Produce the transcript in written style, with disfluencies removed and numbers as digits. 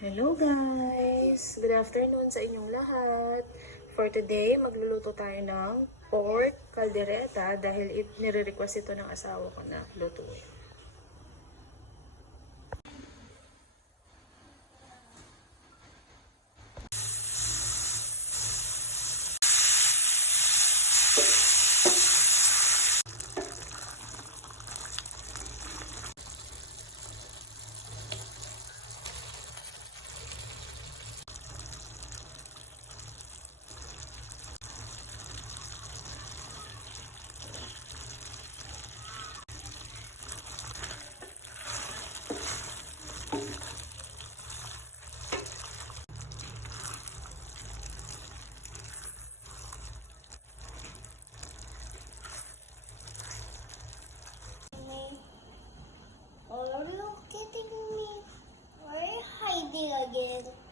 Hello guys! Good afternoon sa inyong lahat. For today, magluluto tayo ng pork caldereta dahil nire-request ito ng asawa ko na lutuin. Are you kidding me? Why are you hiding again?